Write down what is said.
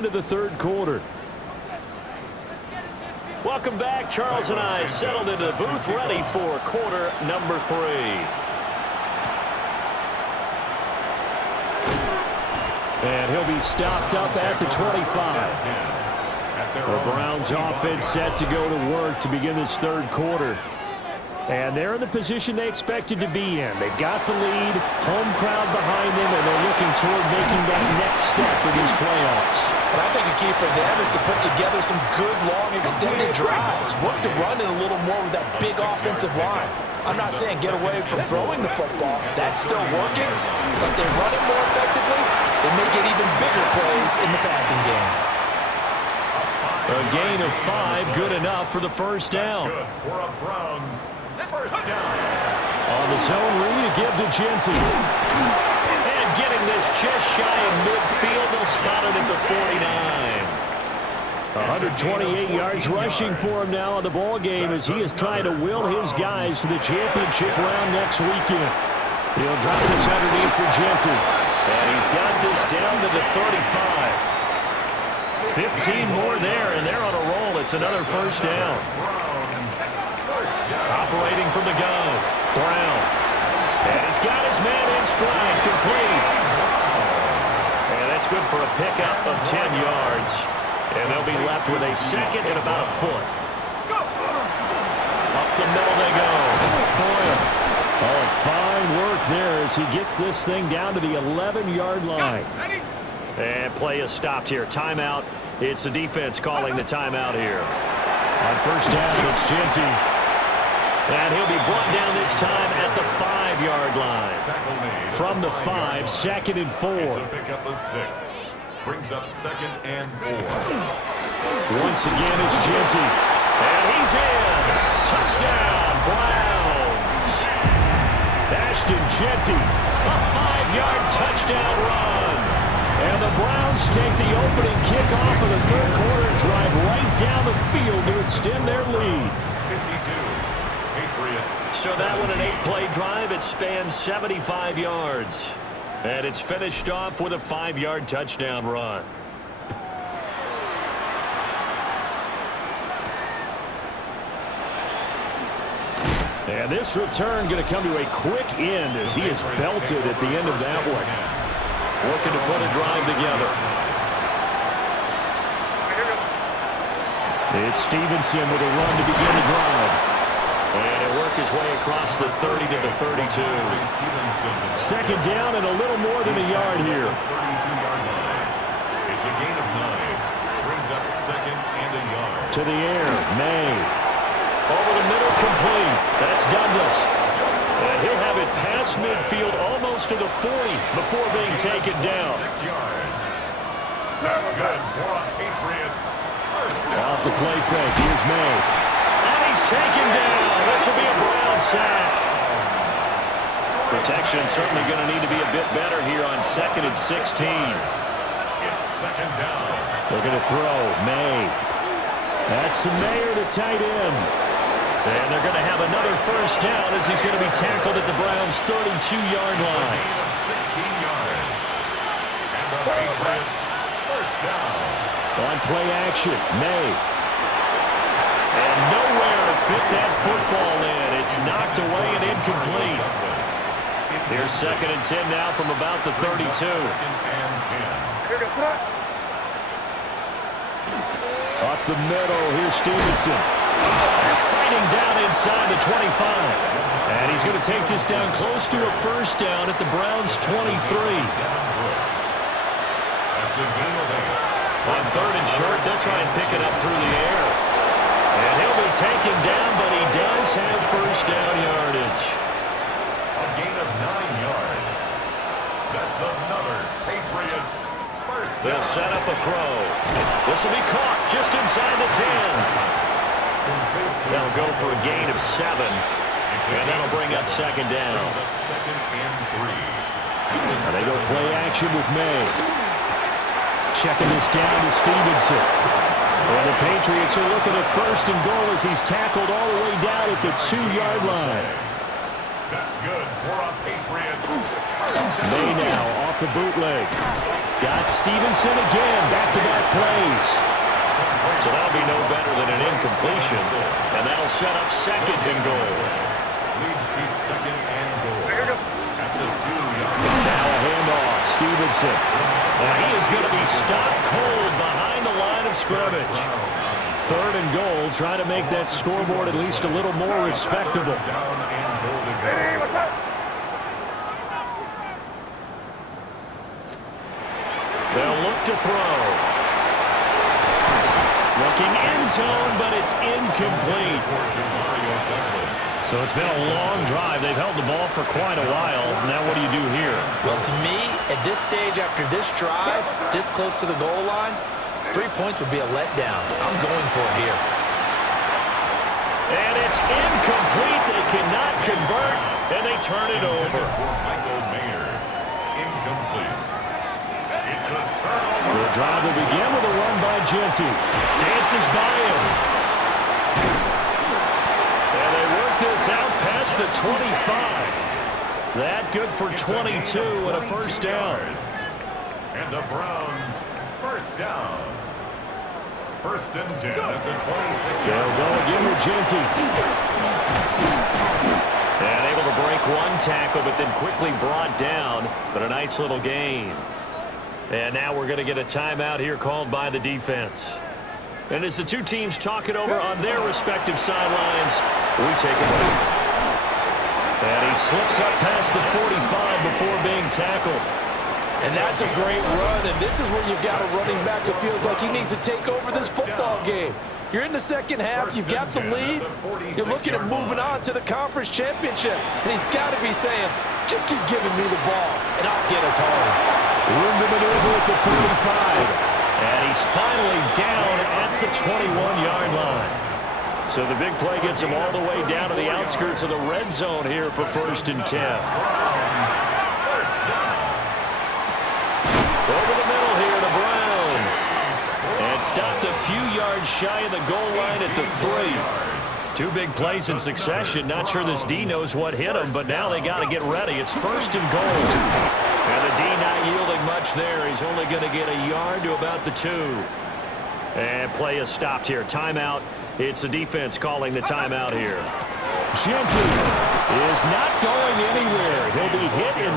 on to the third quarter. Welcome back. Charles and I settled into the booth ready for quarter number 3. And he'll be stopped up at the 25. The Browns offense set to go to work to begin this third quarter. And they're in the position they expected to be in. They've got the lead, home crowd behind them, and they're looking toward making that next step in these playoffs. But I think a key for them is to put together some good, long, extended drives. Work to run it a little more with that big offensive line. I'm not saying get away from throwing the football. That's still working. But they run it more effectively, they may get even bigger plays in the passing game. A gain of 5, good enough for the first down. First down. On the zone read, give to Genty. And getting this just shy of midfield, they'll spot it at the 49. 128 yards rushing for him now in the ball game as he is trying to will his guys to the championship round next weekend. He'll drop this underneath for Genty. And he's got this down to the 35. 15 more there, and they're on a roll. It's another first down. Operating from the gun, Brown. And he's got his man in stride, complete. And that's good for a pickup of 10 yards. And they'll be left with a second and about a foot. Up the middle they go. Boyle. Oh, fine work there as he gets this thing down to the 11-yard line. And play is stopped here. Timeout. It's the defense calling the timeout here. On first down, it's Genty. And he'll be brought down this time at the 5-yard line. From the 5, second and 4. It's a pickup of 6. Brings up second and 4. Once again, it's Genty. And he's in. Touchdown, Browns. Ashton Genty. A 5-yard touchdown run. And the Browns take the opening kickoff of the third quarter and drive right down the field to extend their lead. So that one, an 8-play drive. It spans 75 yards. And it's finished off with a 5-yard touchdown run. And this return going to come to a quick end as he is belted at the end of that one. Looking to put a drive together. It's Stevenson with a run to begin the drive. And he'll work his way across the 30 to the 32. Second down and a little more than a yard here. It's a gain of 9. Brings up second and a yard. To the air, May. Over the middle, complete. That's Douglas. And he'll have it past midfield almost to the 40 before being taken down. 6 yards. That's good for the Patriots. Off the play fake, here's May. He's taken down. This will be a Brown sack. Protection certainly going to need to be a bit better here on second and 16. It's second down. Looking to throw. May. That's to Mayer to tight end. And they're going to have another first down as he's going to be tackled at the Browns' 32-yard line. 16 yards. And the Patriots first down. On play action, May. And nowhere to fit that football in. It's knocked away and incomplete. Here's second and 10 now from about the 32. Up the middle, here's Stevenson. Fighting down inside the 25. And he's going to take this down close to a first down at the Browns' 23. On third and short, they'll try and pick it up through the air. And he'll be taken down, but he does have first down yardage. A gain of 9 yards. That's another Patriots first down. They'll set up a throw. This will be caught just inside the 10. That'll go for a gain of 7. And that'll bring up second down. Second and 3. Now they go play action with May. Checking this down to Stevenson. And the Patriots are looking at first and goal as he's tackled all the way down at the 2-yard line. That's good for a Patriots. May now off the bootleg. Got Stevenson again. Back-to-back So that'll be no better than an incompletion. And that'll set up second and goal. Leads to second and goal. At the 2-yard. Now a handoff. Stevenson. Now he is going to be stopped cold behind the line of scrimmage. Third and goal, trying to make that scoreboard at least a little more respectable. Down and goal to go. They'll look to throw. Looking end zone, but it's incomplete. So it's been a long drive. They've held the ball for quite a while. Now what do you do here? Well, to me, at this stage after this drive, this close to the goal line, 3 points would be a letdown. I'm going for it here. And it's incomplete. They cannot convert, and they turn it over. Michael Mayer. Incomplete. It's a turnover. The drive will begin with a run by Genty. Dances by him. And they work this out past the 25. That good for 22 and a first down. And the Browns first down. First and 10 at the 26. They'll go again with Genty. And able to break one tackle, but then quickly brought down. But a nice little gain. And now we're going to get a timeout here called by the defense. And as the two teams talk it over on their respective sidelines, we take a break. And he slips up past the 45 before being tackled. And that's a great run, and this is where you've got a running back that feels like he needs to take over this football game. You're in the second half, you've got the lead, you're looking at moving on to the conference championship, and he's got to be saying, just keep giving me the ball, and I'll get us home. Room to maneuver at the 45. And he's finally down at the 21-yard line. So the big play gets him all the way down to the outskirts of the red zone here for first and 10. Over the middle here to Brown. And stopped a few yards shy of the goal line at the 3. Two big plays in succession. Not sure this D knows what hit him, but now they got to get ready. It's first and goal. And the D not yielding much there. He's only going to get a yard to about the 2. And play is stopped here. Timeout. It's the defense calling the timeout here. Genty is not going anywhere. He'll be hit and